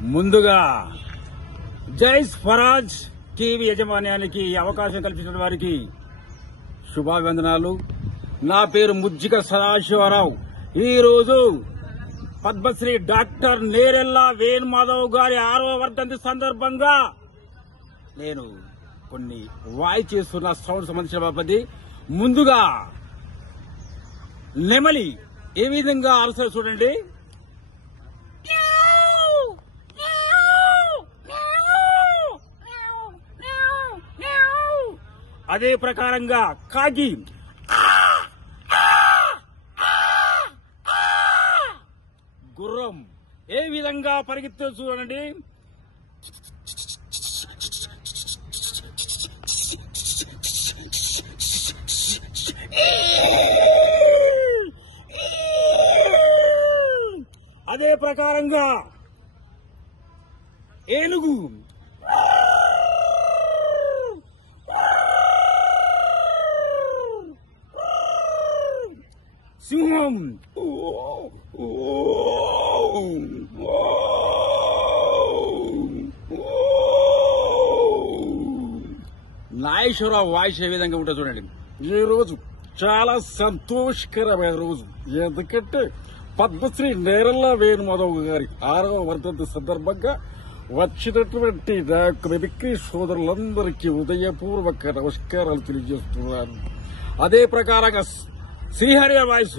ముందుగా జై స్వరాజ్ టీవీ యాజమాన్యానికి అవకాశం కల్పించిన వారికి శుభాభివందనాలు. నా పేరు ముజ్జిక సదాశివరావు. ఈ రోజు పద్మశ్రీ డాక్టర్ నేరెళ్ల వేణుమాధవ్ గారి 6వ వర్ధంతి సందర్భంగా నేను కొన్ని వాయిస్ చేస్తున్న సౌండ్ సంబంధించిన బాపతి. ముందుగా నెమలి ఏ విధంగా అరుస్తారో చూడండి. అదే ప్రకారంగా కాకి గుర్రం ఏ విధంగా పరిగెత్తో చూడండి. అదే ప్రకారంగా ఏనుగు సింహం నాగేశ్వరరావు వాయిస్ ఏ విధంగా ఉంటుంది చూడండి. ఈ రోజు చాలా సంతోషకరమైన రోజు. ఎందుకంటే పద్మశ్రీ నేరెళ్ల వేణుమాధవ్ గారి 6వ వర్ధంతి సందర్భంగా వచ్చినటువంటి నాకు మిమిక్రీ సోదరులందరికీ ఉదయపూర్వక నమస్కారాలు తెలియజేస్తున్నాను. అదే ప్రకారంగా శ్రీహరి వాయిస్